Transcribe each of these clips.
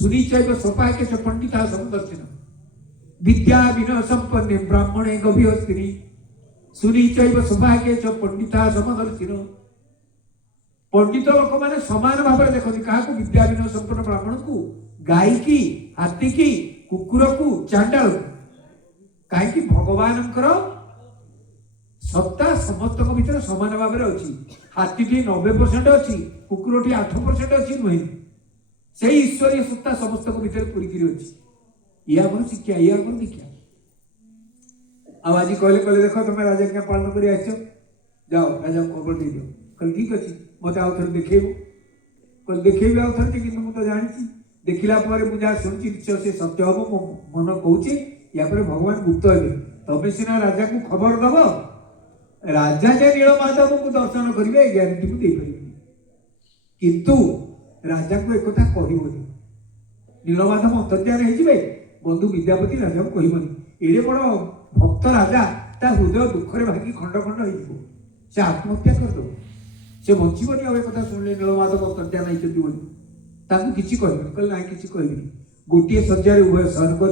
सुनीचैव स्वपाके च पंडिता समदर्शिन विद्या विनय संपन्ने ब्राह्मणे गभीरस्थिनी सुनीचैव स्वपाके च पंडिता समदर्शिन पंडित लोक मैंने समान भाव में देखते क्या विद्या विनय संपन्न ब्राह्मण को गाई की हाथी की कुकुर को चांडाल कहीं भगवान सत्ता समस्त भीतर समान भाव में अच्छी हाथी 90% अच्छी कुकुर 8% अच्छी नुहे से ईश्वरीय सत्ता समस्त भीतर पूरी अच्छी या शिक्षा या दीक्षा आज कहले कहले देख तुम राजा पालन कर जाओ राजा को खबर दे दियो कल ठीक अच्छे मत आउ थे देखेबू कल देखेबी आउ थे कि मुझे जानी देखला मुझे शुणी से सत्य हम मो मन कहे या भगवान गुप्त हे तमें सीना राजा को खबर दब राजा जे नीलमाधव को दर्शन करेंगे ग्यारंटी को दे पारे किंतु राजा को एक कथा कहबनी नीलमाधव अंतर्ध्यान हो बंधु विद्यापति राजा को कहबनी एड़े बड़ भक्त राजा ता हृदय दुखरे भागी खंड खंड हो से आत्महत्या करदे से बचीबनी अब एक शुणिले नीलमाधव अंतर्ध्यान होती किसी कहबी ना कि कहबी गोटे शज्जार उभय सहन कर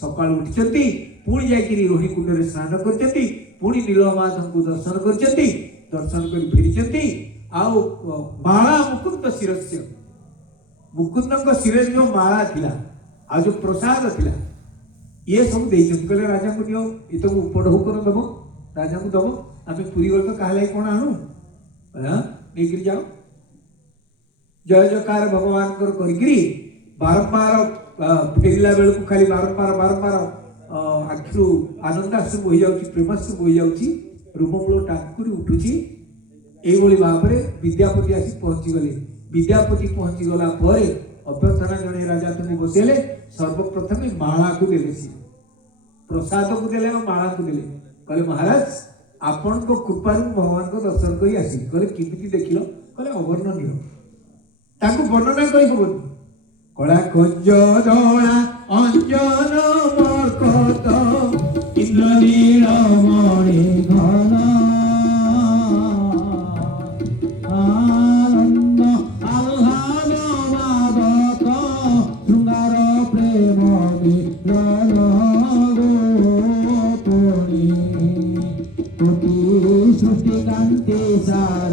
सका उठी पुणी जाकि रोहिणी कुंड में स्नान कर पुणी नीलमाधव को दर्शन कर दर्शन कर फेरी आउ माला मुकुंद शिरस्य मुकुंद शिर जो माला थिला आ जो प्रसाद थिला ये सब कहले राजा को दियो ये तो उपढ़ऊ कर दब राजा को दब आम पुरी गल तो क्या कौन आणु नहीं जाओ जय जयकार भगवान कर बारंबार फेरला बेलू खाली बारंबार बारंबार आखिर आनंदाश्रु बोही जाऊँगी प्रेमाश्रु बोही जाऊँगी रूपमूल टाकुरी उठुची यही भाव में विद्यापति आसी पहुँची गले विद्यापति पहुँची गला अभ्यर्थना जड़े राजा तुम बसैले सर्वप्रथम माला को देले प्रसाद को देले माला को देले कहले महाराज आपण को कृपा भगवान को दर्शन कर आसी कहले किमिति देखिल कहले अवर्णनीय ताकू वर्णना कर हबनी कला कंज धला अंजन मर्कत इंद्रनील मणि घन आनंद आह्लाद मादक शृंगार प्रेम मिलन गोपुणी कोटि सृष्टि कांति सार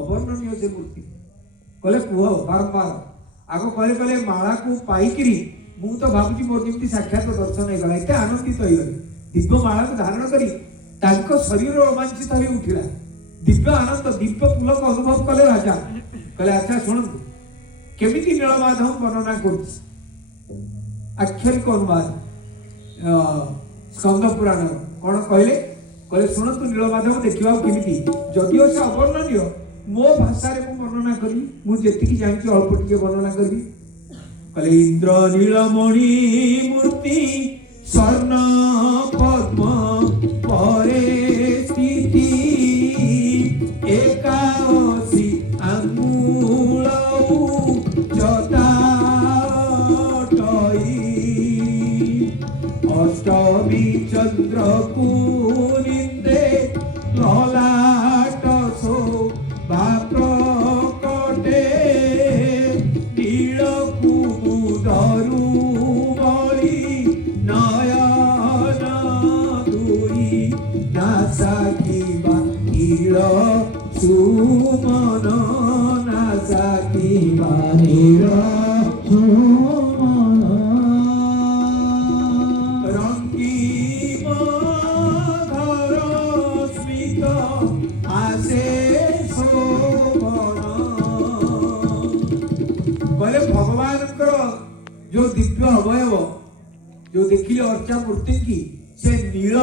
अवर्णनीय से मूर्ति कहले कह बारंबार आग कहले कहले माला को पाईकरी मु तो भावुची मोर जमी साक्षात दर्शन होगा एत आनंदित हो दिव्य माला को धारण कर शरीर रोमांचित हो उठिला दिव्य आनंद दिव्य पुलक अनुभव कले राजा कहले अच्छा शुणु केमी नीलमाधव वर्णना कर आक्षरिक अनुवाद स्कंद पुराण कौन कहले कहले शुणु नीलमाधव देखा केमी जदिओ से अवर्णनीय मो भाषा वर्णना करी मुझे जानती अल्प टे वर्णना करी कहले इंद्र नीलमणि मूर्ति स्वर्ण पद्म परे स्थिति एकादशी आंगुल अष्टमी चंद्र कुनिंदे ललाट शोभा प्रकटे नील कुमुदरु मणि नयन दुई नासा किबा नील सुमन नासा किबा नील सुमन भगवान जो दिव्य अवयव जो देखिले अर्चा मूर्ति की से नील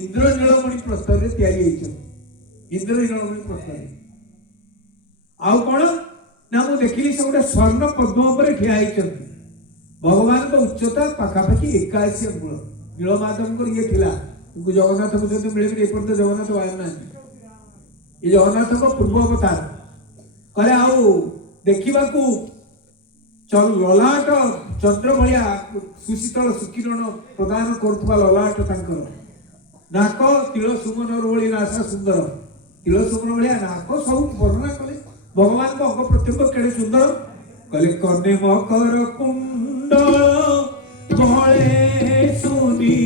इंद्र नीलमणि प्रस्तर इंद्र नीलमणि प्रस्तर आउ कौन ना मुझे देखिली से गोटे स्वर्ण पद्म पर ठिया भगवान को उच्चता पाखापाखि 81 अंगुल नीलमाधव ये थिला जगन्नाथ को सहित मिले एपर्त जगन्नाथ बाहर ना ये जगन्नाथ को पूर्व अवतार कहले आउ देखा ललाट चंद्र भाया सुशीतल सुकिरण प्रदान करुवा ललाट तांकर नाक तिल सुमन रोली नासा सुंदर तिल सुमन भाया नाक सब वर्णना कले भगवान को अंग प्रत्यंग केड़े सुंदर कले कने मकर कुंडल गले सुनी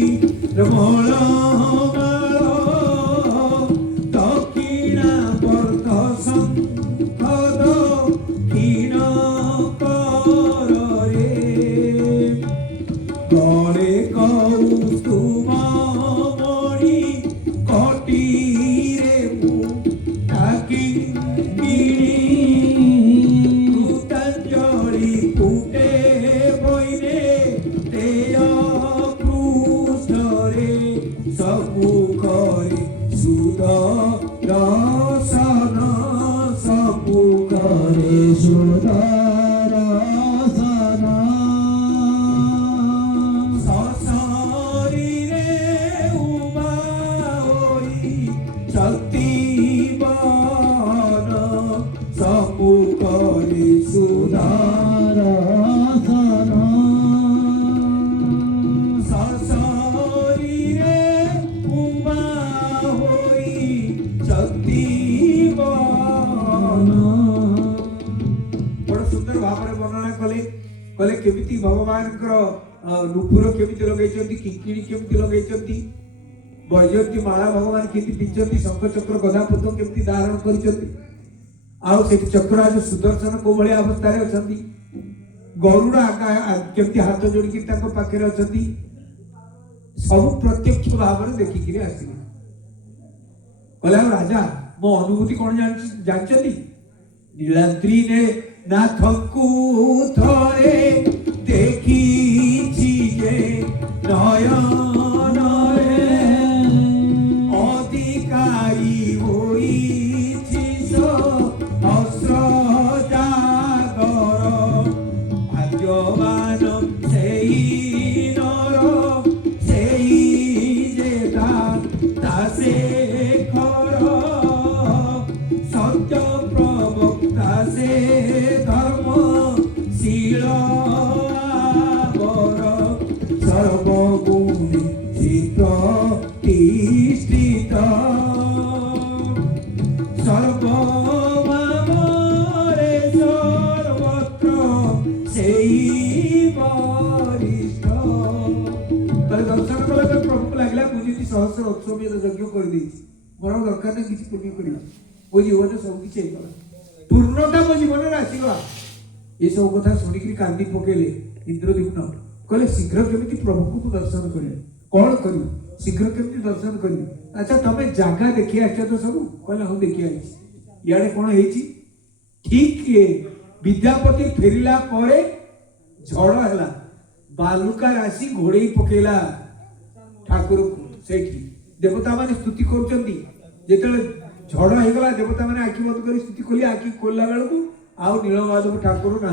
रमण दक्षिणा वर्त संखद क्षीण कर रे गले कौस्तुभ मणि कटी रे मुक्ताकी कृतांजलि कुटे बइने तेय पृष्ठरे समुखरे सुदर्शन समुखरे सुदर्शन सशरीरे उमा होई शक्तिमान समुखरे सुदर्शन सशरीरे उमा होई शक्तिमान बड़ सुंदर भाव वर्णना कले कले केमिति भगवान नुपुर केमिति लगेइछन्ति किंकिणी केमिति लगेइछन्ति वैजयंती माला भगवान केमिति पिंचन्ति शंख चक्र गदा पद्म केमिति धारण करिछन्ति आउ सेठी चक्रराज सुदर्शन को भली अवस्था रे अछन्ति गरुड़ केमिति हाथ जोड़िकी ताको पाखरे अछन्ति सब प्रत्यक्ष भाव में देखिकिरी आसिले कहला राजा मो अनुभूति कौन जानछन्ति नीलाद्री ने नाथकू थरे देखिछि जे नयन रे अधिकारी होइछि सहस्र जागर भाग्यवान सेई नर सेई जेता तासे खर सत्य प्रवक्ता से धर्म शील आवर सर्वगुण प्रतिष्ठित सर्वमामरे सर्वत्र सेई वरिष्ठ दर्शन कला प्रभु को लागला मुझे सहस्र अश्वमेध यज्ञ कर दी मोर दरकार नहीं किसी पुण्य करिया वो जीवन सब किसी पूर्णता मो जीवन में आसीगला ये सब कथा शुणिक कांदी पकेले इंद्रद्युम्न कहले शीघ्र केमिति प्रभु को दर्शन करे कौन करी शीघ्र केमिति दर्शन करी अच्छा तमे जागा देखि आछो तो सब कहले हम देखि आइछि याडे कोन हेछि ठीक ये विद्यापति फेरिला परे झड़ हला बालुका राशि घोड़े पकेला ठाकुर सेठी देवता माने स्तुति करचंदी जेतले झड़ होगला देवता मैंने आखि बंद कर स्तुति खोली आखि खोलला बेलू आउ नीलमाधव ठाकुर ना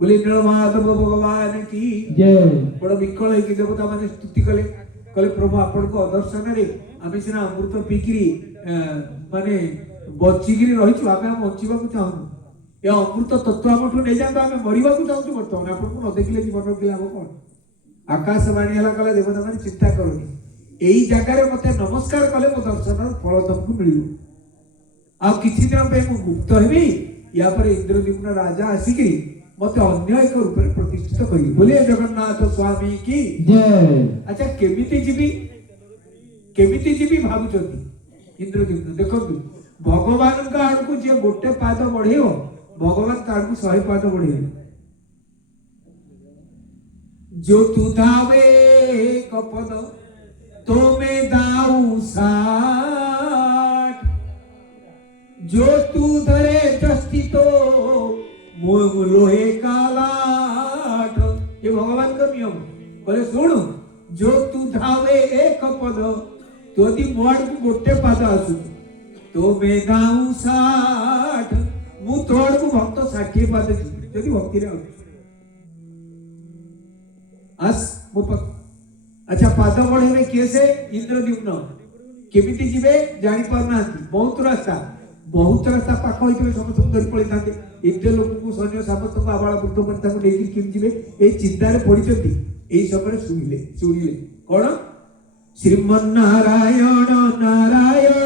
बोले नीलमाधव भगवान की जय बड़ विकल है कि देवता मैंने स्तुति कले कले प्रभु आपण को दर्शन रे आमे सिना अमृत पीकिरी माने बचिगिरी रहिछु आमे हम बचिबा को चाहू या अमृत तत्व हमठु नै जांतो आमे मरिबा को चाहू वर्तमान आपण को न देखले जीवन के लाभ कोन आकाशवाणी हला कले देवता मैंने चिंता करनी एई जगह रे मते नमस्कार कले मो दर्शन फल तुमको मिलियो आ किछि दिन पे मु गुप्त हेबी या पर इंद्रद्युम्न राजा आसिकी मते अन्य एक रूप में प्रतिष्ठित करी बोले जगन्नाथ स्वामी की जय अच्छा केमिति जीवी भाबुचंती इंद्रद्युम्न देखंतु भगवान का आड़ को जे गोटे पाद बढ़ेयो भगवान का आड़ को 100 पाद बढ़ेयो जो तू धावे कपद तो मैं दाऊ 60 जो तू धरे दृष्टि तो लोहे का लाठ ये भगवान का नियम बोले सुन जो तू धावे एक पद तो यदि मोड़ को गोटे पाद आसु तो मैं दाऊ 60 मु तोड़ को भक्त 60 पाद यदि भक्ति रे आस मु अच्छा पाद बढ़े कैसे इंद्रद्युम्न केमिति जीवे जानि पार नाथि बहुत रास्ता बहुत रास्ता पाख होइतबे समस्त धरि पळि थाते एते लोकକୁ सैन्य समस्त आबाळ बुद्ध मन्ताକୁ नेकी किम जिवे ए चिंतारे पडिचंती एई सबरे सुनिले कोन श्रीमन नारायण नारायण